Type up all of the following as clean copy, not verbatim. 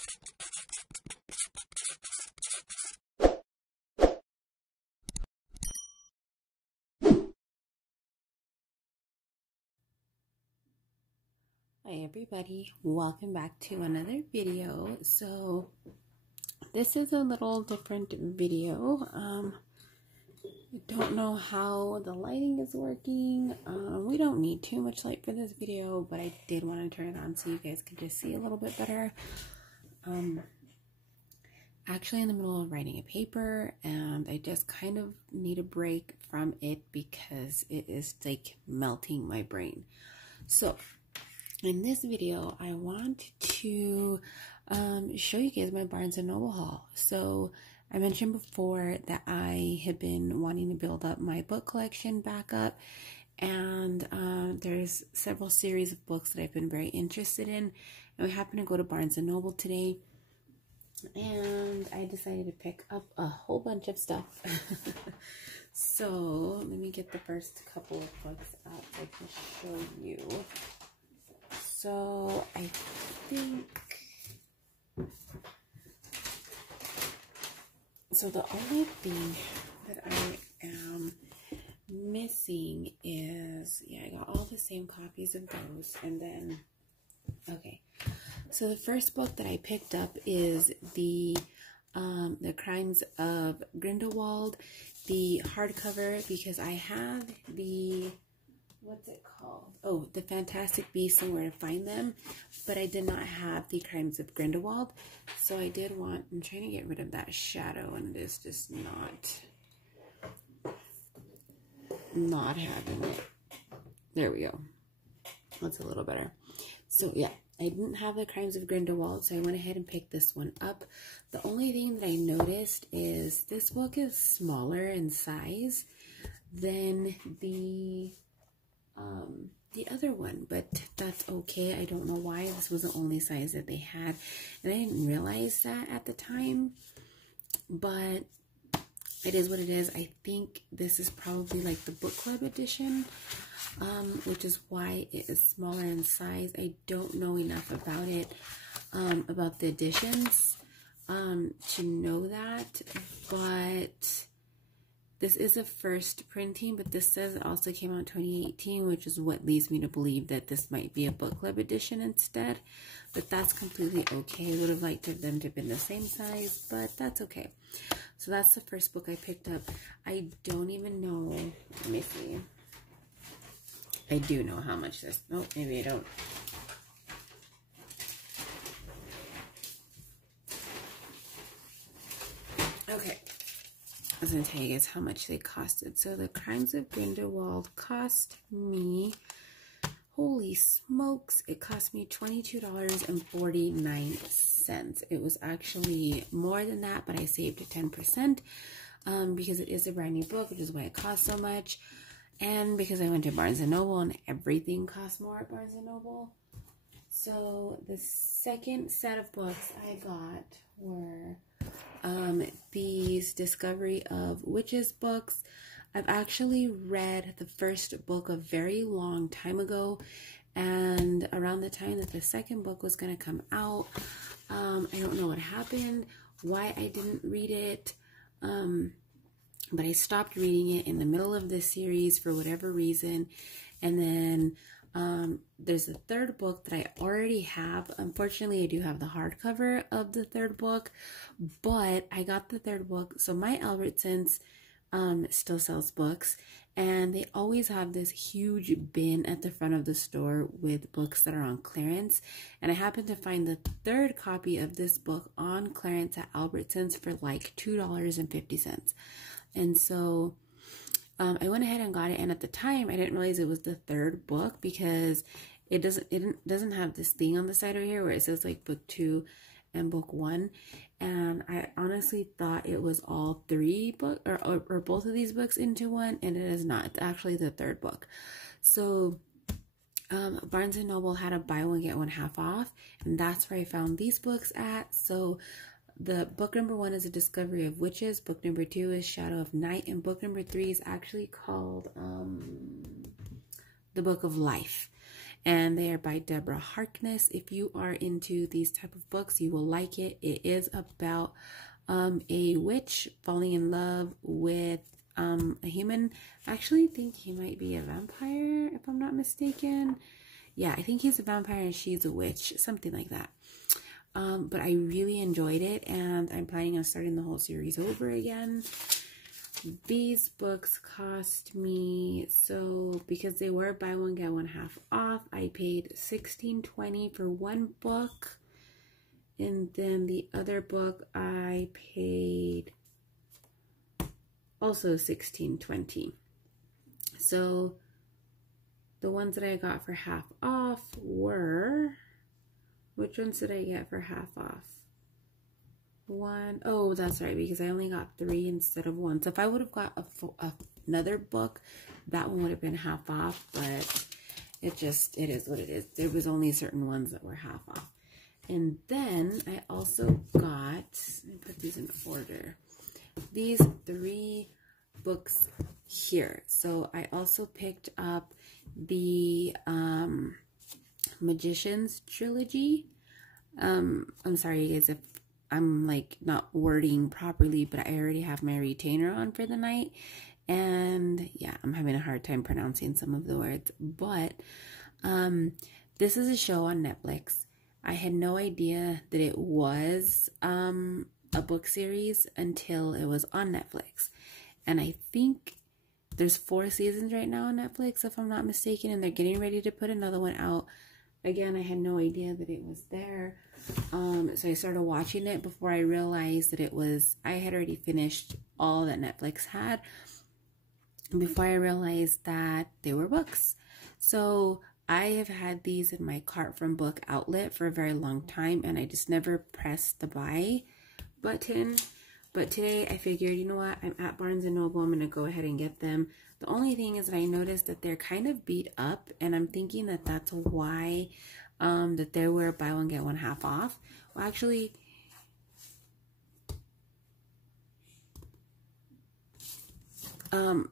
Hi everybody, welcome back to another video. So this is a little different video. I don't know how the lighting is working. We don't need too much light for this video, but I did want to turn it on so you guys could just see a little bit better. Actually in the middle of writing a paper, and I just kind of need a break from it because it is like melting my brain. So in this video, I want to show you guys my Barnes & Noble haul. So I mentioned before that I had been wanting to build up my book collection back up, and there's several series of books that I've been very interested in, and we happened to go to Barnes & Noble today, and I decided to pick up a whole bunch of stuff. So let me get the first couple of books out so I can show you. So I think, so the only thing that I am missing is, yeah, I got all the same copies of those. And then, okay, so the first book that I picked up is the Crimes of Grindelwald, the hardcover, because I have the, what's it called? Oh, the Fantastic Beasts and Where to Find Them, but I did not have the Crimes of Grindelwald, so I did want, I'm trying to get rid of that shadow, and it is just not having it. There we go. That's a little better. So yeah, I didn't have the Crimes of Grindelwald, so I went ahead and picked this one up. The only thing that I noticed is this book is smaller in size than the other one, but that's okay. I don't know why. This was the only size that they had, and I didn't realize that at the time, but it is what it is. I think this is probably like the book club edition, which is why it is smaller in size. I don't know enough about it, about the editions, to know that, but this is a first printing, but this says it also came out in 2018, which is what leads me to believe that this might be a book club edition instead. But that's completely okay. I would have liked them to have been the same size, but that's okay. So that's the first book I picked up. I don't even know. Let me see. I do know how much this. Oh, maybe I don't. Okay. I was going to tell you guys how much they costed. So the Crimes of Grindelwald cost me, holy smokes, it cost me $22.49. It was actually more than that, but I saved 10% because it is a brand new book, which is why it costs so much. And because I went to Barnes & Noble and everything costs more at Barnes & Noble. So the second set of books I got were these Discovery of Witches books. I've actually read the first book a very long time ago, and around the time that the second book was going to come out, I don't know what happened, why I didn't read it, but I stopped reading it in the middle of this series for whatever reason. And then there's a third book that I already have. Unfortunately, I do have the hardcover of the third book, but I got the third book. So my Albertsons still sells books, and they always have this huge bin at the front of the store with books that are on clearance. And I happened to find the third copy of this book on clearance at Albertsons for like $2.50. And so I went ahead and got it, and at the time I didn't realize it was the third book because it doesn't have this thing on the side over here where it says like book 2 and book 1, and I honestly thought it was all three book or both of these books into one, and it is not. It's actually the third book. So Barnes & Noble had a buy one get one half off, and that's where I found these books at. So the book number 1 is A Discovery of Witches. Book number 2 is Shadow of Night. And book number 3 is actually called The Book of Life. and they are by Deborah Harkness. If you are into these type of books, you will like it. It is about a witch falling in love with a human. I actually think he might be a vampire, if I'm not mistaken. Yeah, I think he's a vampire and she's a witch, something like that. But I really enjoyed it, and I'm planning on starting the whole series over again. These books cost me, so because they were buy one get one half off, I paid $16.20 for one book, and then the other book I paid also $16.20. So the ones that I got for half off were, which ones did I get for half off? One, oh, that's right, because I only got 3 instead of 1. So if I would have got another book, that one would have been half off, but it is what it is. There was only certain ones that were half off. And then I also got, let me put these in order, these 3 books here. So I also picked up the Magician's Trilogy. I'm sorry, you guys, if I'm like not wording properly, but I already have my retainer on for the night, and yeah, I'm having a hard time pronouncing some of the words. But this is a show on Netflix. I had no idea that it was a book series until it was on Netflix, and I think there's 4 seasons right now on Netflix, if I'm not mistaken, and they're getting ready to put another one out. Again, I had no idea that it was there. So I started watching it before I realized that I had already finished all that Netflix had, before I realized that they were books. So I have had these in my cart from Book Outlet for a very long time, and I just never pressed the buy button. But today I figured, you know what, I'm at Barnes & Noble, I'm going to go ahead and get them. The only thing is that I noticed that they're kind of beat up, and I'm thinking that that's why that they were buy one get one half off. Well, actually,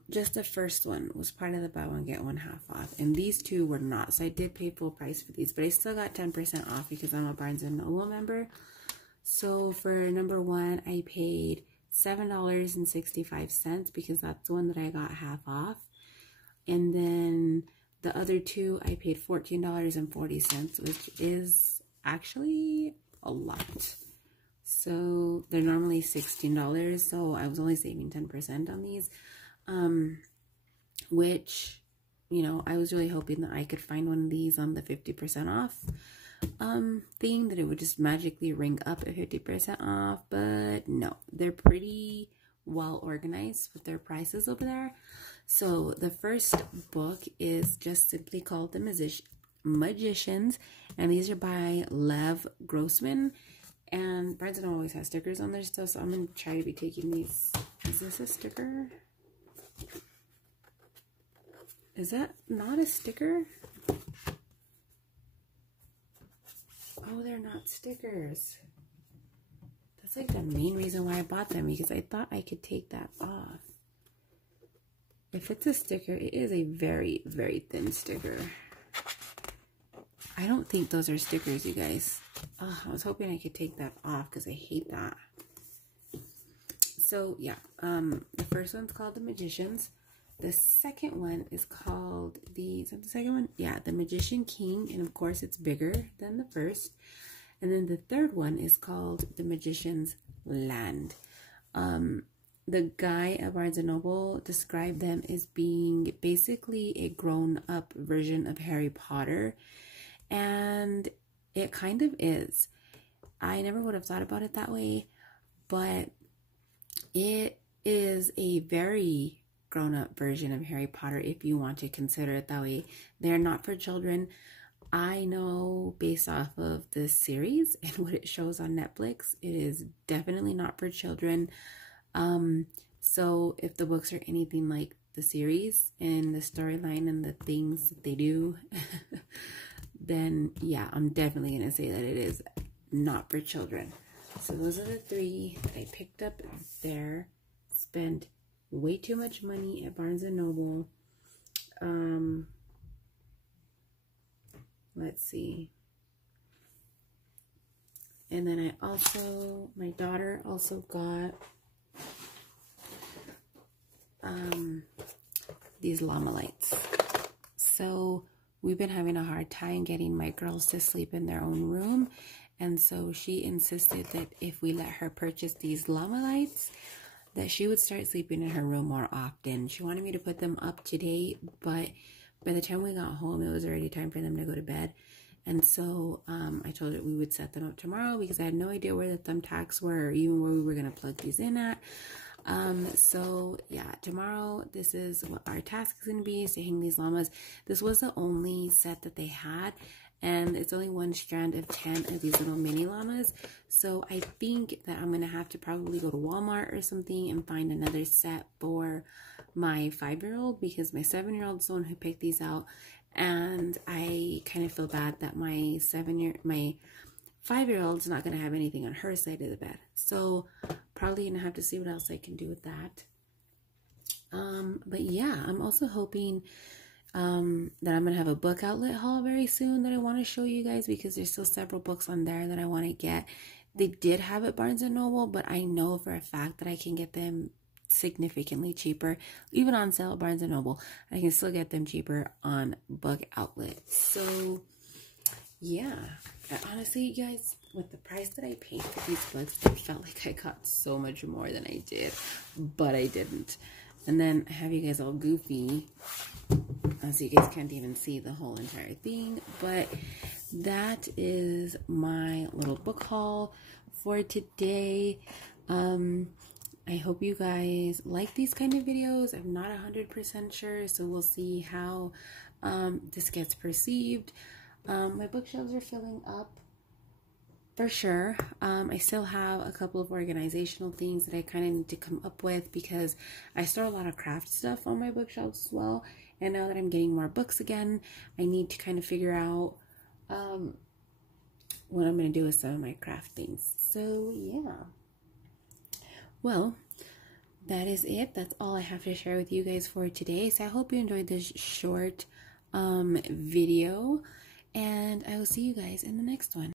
just the first one was part of the buy one get one half off, and these 2 were not. So I did pay full price for these, but I still got 10% off because I'm a Barnes & Noble member. So for number 1, I paid $7.65 because that's the one that I got half off. And then the other 2, I paid $14.40, which is actually a lot. So they're normally $16, so I was only saving 10% on these, which, you know, I was really hoping that I could find one of these on the 50% off thing, that it would just magically ring up at 50% off, but no, they're pretty well organized with their prices over there. So the first book is just simply called The Magicians, and these are by Lev Grossman, and Barnes & Noble always has stickers on their stuff, so I'm going to try to be taking these. Is this a sticker? Is that not a sticker? Oh, they're not stickers. That's like the main reason why I bought them, because I thought I could take that off. If it's a sticker, it is a very, very thin sticker. I don't think those are stickers, you guys. Oh, I was hoping I could take that off because I hate that. So, yeah. The first one's called The Magicians. The second one is called is that the second one? Yeah, The Magician King, and of course it's bigger than the first. And then the third one is called The Magician's Land. The guy at Barnes & Noble described them as being basically a grown-up version of Harry Potter, and it kind of is. I never would have thought about it that way, but it is a very grown-up version of Harry Potter if you want to consider it that way. They're not for children. I know based off of this series and what it shows on Netflix, it is definitely not for children. So if the books are anything like the series and the storyline and the things that they do, then yeah, I'm definitely going to say that it is not for children. So those are the 3 that I picked up there. Spent way too much money at Barnes & Noble. let's see. And then I also, my daughter also got these Llama Lights. So we've been having a hard time getting my girls to sleep in their own room. And so she insisted that if we let her purchase these Llama Lights, that she would start sleeping in her room more often. She wanted me to put them up today, but by the time we got home, it was already time for them to go to bed. And so I told her we would set them up tomorrow because I had no idea where the thumbtacks were or even where we were going to plug these in at. So yeah, tomorrow, this is what our task is going to be, is to hang these llamas. This was the only set that they had, and it's only one strand of 10 of these little mini llamas. So I think that I'm going to have to probably go to Walmart or something and find another set for my 5-year-old, because my 7-year-old is the one who picked these out. And I kind of feel bad that my 5-year-old's not going to have anything on her side of the bed. So probably going to have to see what else I can do with that. But yeah, I'm also hoping that I'm going to have a book outlet haul very soon that I want to show you guys, because there's still several books on there that I want to get. They did have at Barnes & Noble, but I know for a fact that I can get them significantly cheaper, even on sale at Barnes & Noble. I can still get them cheaper on book outlet. So yeah, honestly, you guys, with the price that I paid for these books, I felt like I got so much more than I did, but I didn't. And then I have you guys all goofy, so you guys can't even see the whole entire thing. But that is my little book haul for today. I hope you guys like these kind of videos. I'm not 100% sure, so we'll see how this gets perceived. My bookshelves are filling up for sure. I still have a couple of organizational things that I kind of need to come up with, because I store a lot of craft stuff on my bookshelves as well. And now that I'm getting more books again, I need to kind of figure out what I'm going to do with some of my craft things. So yeah. Well, that is it. That's all I have to share with you guys for today. So I hope you enjoyed this short video, and I will see you guys in the next one.